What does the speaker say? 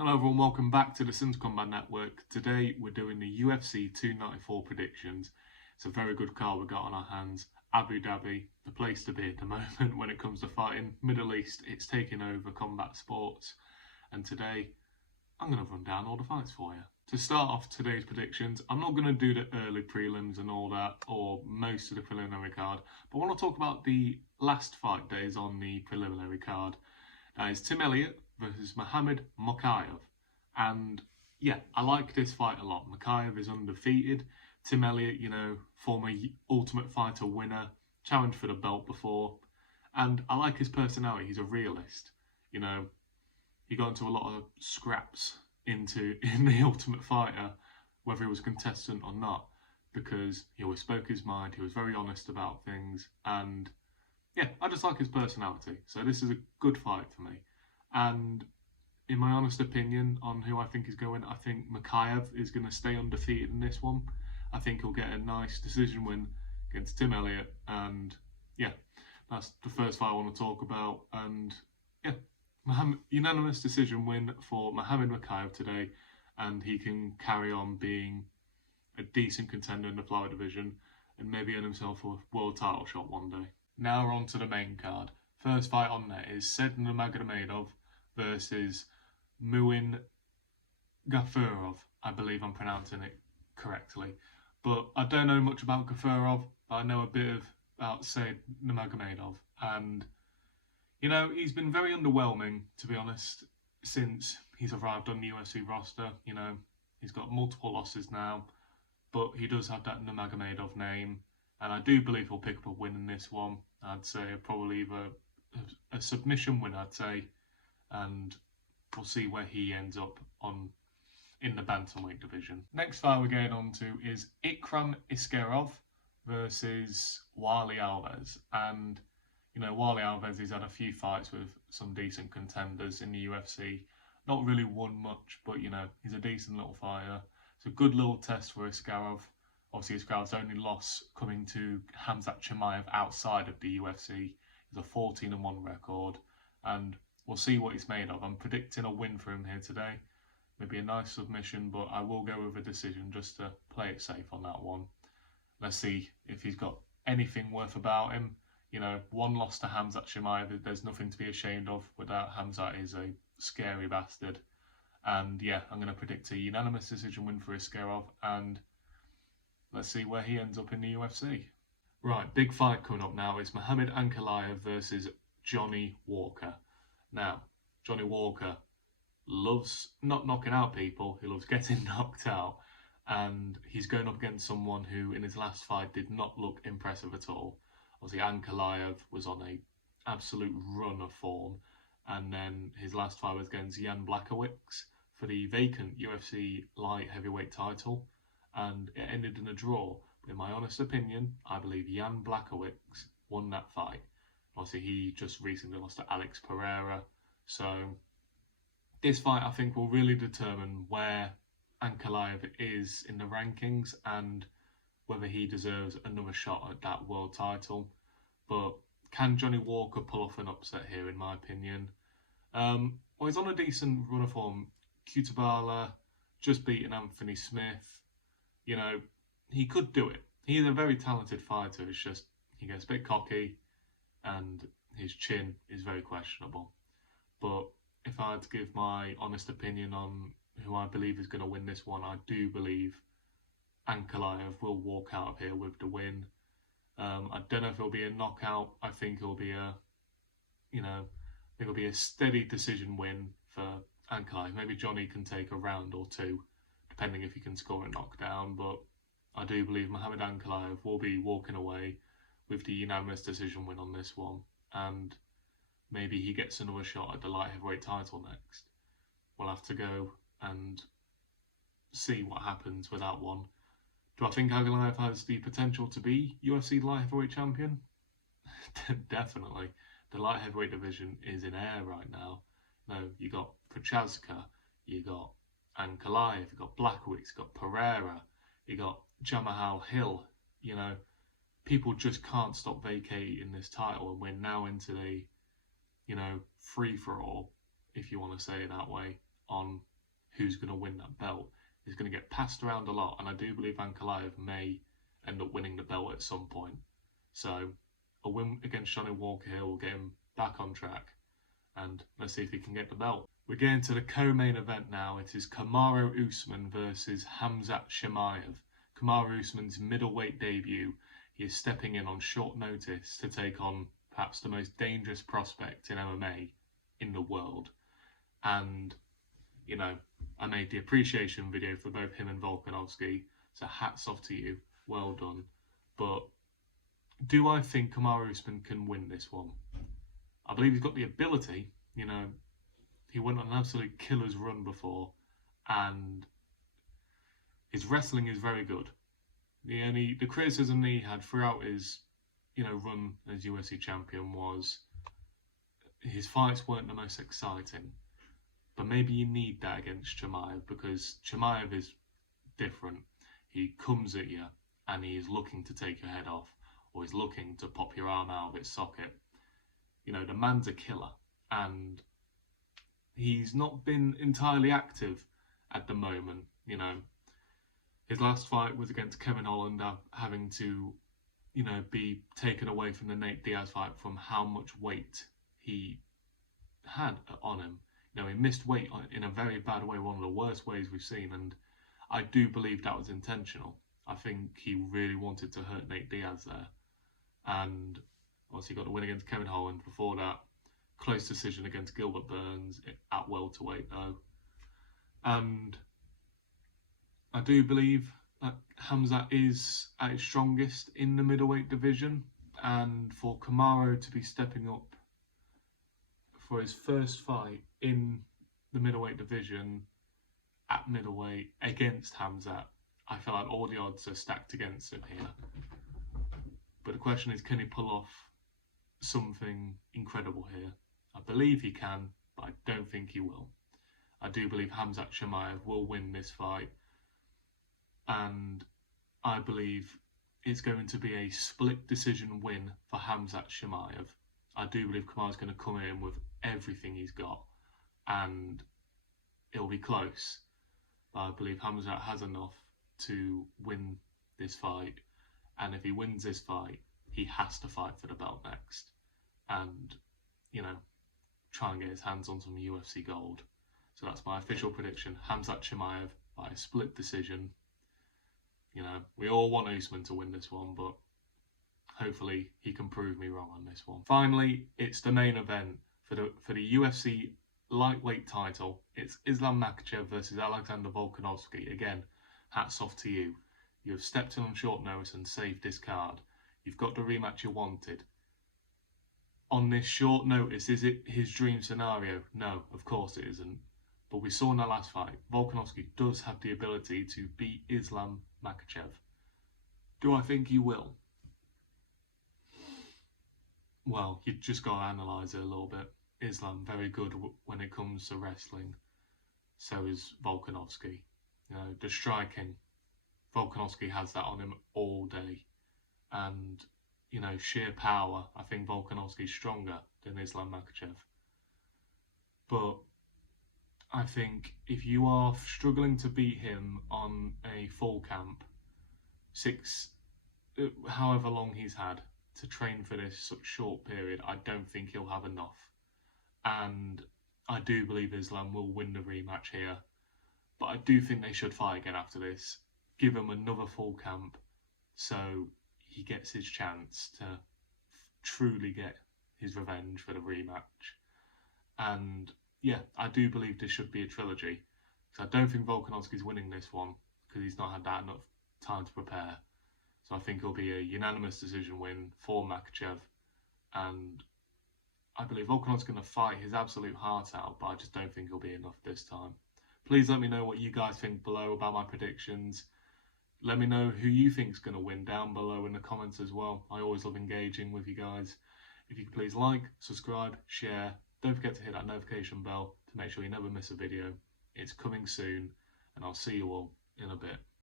Hello everyone, welcome back to the Sims Combat Network. Today we're doing the UFC 294 predictions. It's a very good card we've got on our hands. Abu Dhabi, the place to be at the moment when it comes to fighting. Middle East, it's taking over combat sports. And today, I'm going to run down all the fights for you. To start off today's predictions, I'm not going to do the early prelims and all that, or most of the preliminary card, but I want to talk about the last fight days on the preliminary card. That is Tim Elliott versus Muhammad Mokaev. And yeah, I like this fight a lot. Mokaev is undefeated. Tim Elliott, former Ultimate Fighter winner, challenged for the belt before. And I like his personality. He's a realist. He got into a lot of scraps in the Ultimate Fighter, whether he was contestant or not, because he always spoke his mind. He was very honest about things. And yeah, I just like his personality. So this is a good fight for me. And in my honest opinion on who I think is going, I think Mokaev is going to stay undefeated in this one. I think he'll get a nice decision win against Tim Elliott. And yeah, that's the first fight I want to talk about. And yeah, unanimous decision win for Muhammad Mokaev today. And he can carry on being a decent contender in the flyweight division and maybe earn himself a world title shot one day. Now we're on to the main card. First fight on there is Said Nurmagomedov versus Muin Gafurov. I believe I'm pronouncing it correctly. But I don't know much about Gafurov, but I know a bit about Said Nurmagomedov. And, he's been very underwhelming, to be honest, since he's arrived on the UFC roster. He's got multiple losses now, but he does have that Nurmagomedov name. And I do believe he'll pick up a win in this one. I'd say probably either a submission win, I'd say. And we'll see where he ends up in the bantamweight division. Next fight we're going on to is Ikram Iskerov versus Wally Alves. And, Wally Alves, he's had a few fights with some decent contenders in the UFC. Not really won much, but, he's a decent little fighter. It's a good little test for Iskerov. Obviously, Iskarov's only loss coming to Khamzat Chimaev outside of the UFC. He's a 14-1 record. And we'll see what he's made of. I'm predicting a win for him here today. Maybe a nice submission, but I will go with a decision just to play it safe on that one. Let's see if he's got anything worth about him. One loss to Khamzat Chimaev, there's nothing to be ashamed of with that. Khamzat is a scary bastard. And yeah, I'm going to predict a unanimous decision win for Iskerov, and let's see where he ends up in the UFC. Right, big fight coming up now is Muhammad Ankalaev versus Johnny Walker. Now, Johnny Walker loves not knocking out people, he loves getting knocked out, and he's going up against someone who in his last fight did not look impressive at all. Obviously, Ankalaev was on an absolute run of form, and then his last fight was against Jan Blachowicz for the vacant UFC light heavyweight title, and it ended in a draw. But in my honest opinion, I believe Jan Blachowicz won that fight. Obviously, he just recently lost to Alex Pereira. So this fight, I think, will really determine where Ankalaev is in the rankings and whether he deserves another shot at that world title. But can Johnny Walker pull off an upset here, in my opinion? Well, he's on a decent run of form. Kutabala just beaten Anthony Smith. He could do it. He's a very talented fighter. It's just he gets a bit cocky and his chin is very questionable. But if I had to give my honest opinion on who I believe is going to win this one, I do believe Ankalaev will walk out of here with the win. I don't know if it'll be a knockout. I think it'll be a steady decision win for Ankalaev. Maybe Johnny can take a round or two, depending if he can score a knockdown. But I do believe Muhammad Ankalaev will be walking away with the unanimous decision win on this one, and maybe he gets another shot at the light heavyweight title next. We'll have to go and see what happens with that one. Do I think Ankalaev has the potential to be UFC light heavyweight champion? Definitely. The light heavyweight division is in air right now. You got Prochazka, you got Ankalaev, you got Blachowicz, you got Pereira, you got Jamahal Hill. People just can't stop vacating this title, and we're now into the, free for all, if you want to say it that way, on who's going to win that belt is going to get passed around a lot, and I do believe Ankalaev may end up winning the belt at some point. So a win against Johnny Walker here will get him back on track, and let's see if he can get the belt. We're getting to the co-main event now. It is Kamaru Usman versus Khamzat Chimaev. Kamaru Usman's middleweight debut. He is stepping in on short notice to take on perhaps the most dangerous prospect in MMA in the world. And, you know, I made the appreciation video for both him and Volkanovski, so hats off to you. Well done. But do I think Kamaru Usman can win this one? I believe he's got the ability. You know, he went on an absolute killer's run before, and his wrestling is very good. The criticism he had throughout his, run as UFC champion was his fights weren't the most exciting. But maybe you need that against Chimaev, because Chimaev is different. He comes at you and he is looking to take your head off, or he's looking to pop your arm out of its socket. You know, the man's a killer, and he's not been entirely active at the moment. You know, his last fight was against Kevin Holland, having to, be taken away from the Nate Diaz fight from how much weight he had on him. You know, he missed weight in a very bad way, one of the worst ways we've seen, and I do believe that was intentional. I think he really wanted to hurt Nate Diaz there, and obviously got the win against Kevin Holland. Before that, close decision against Gilbert Burns at welterweight though. And I do believe that Khamzat is at his strongest in the middleweight division, and for Kamaru to be stepping up for his first fight in the middleweight division at middleweight against Khamzat, I feel like all the odds are stacked against him here. But the question is, can he pull off something incredible here? I believe he can, but I don't think he will. I do believe Khamzat Chimaev will win this fight, and I believe it's going to be a split decision win for Khamzat Chimaev. I do believe Kamaru's going to come in with everything he's got, and it'll be close. But I believe Khamzat has enough to win this fight, and if he wins this fight, he has to fight for the belt next, and try and get his hands on some UFC gold. So that's my official prediction: Khamzat Chimaev by a split decision. We all want Usman to win this one, but hopefully he can prove me wrong on this one. Finally, it's the main event for the UFC lightweight title. It's Islam Makhachev versus Alexander Volkanovski. Again, hats off to you. You have stepped in on short notice and saved this card. You've got the rematch you wanted. On this short notice, is it his dream scenario? No, of course it isn't. But we saw in the last fight, Volkanovski does have the ability to beat Islam Makhachev. Do I think he will? Well, you've just got to analyse it a little bit. Islam, very good when it comes to wrestling. So is Volkanovski. The striking, Volkanovski has that on him all day. And, sheer power, I think Volkanovski's stronger than Islam Makhachev. But I think if you are struggling to beat him on a full camp, however long he's had to train for this such short period, I don't think he'll have enough. And I do believe Islam will win the rematch here, but I do think they should fight again after this. Give him another full camp so he gets his chance to truly get his revenge for the rematch. And yeah, I do believe this should be a trilogy, because I don't think Volkanovski's winning this one, because he's not had that enough time to prepare. So I think it'll be a unanimous decision win for Makhachev, and I believe Volkanovski's going to fight his absolute heart out, but I just don't think it'll be enough this time. Please let me know what you guys think below about my predictions. Let me know who you think is going to win down below in the comments as well. I always love engaging with you guys. If you could please like, subscribe, share. Don't forget to hit that notification bell to make sure you never miss a video. It's coming soon, and I'll see you all in a bit.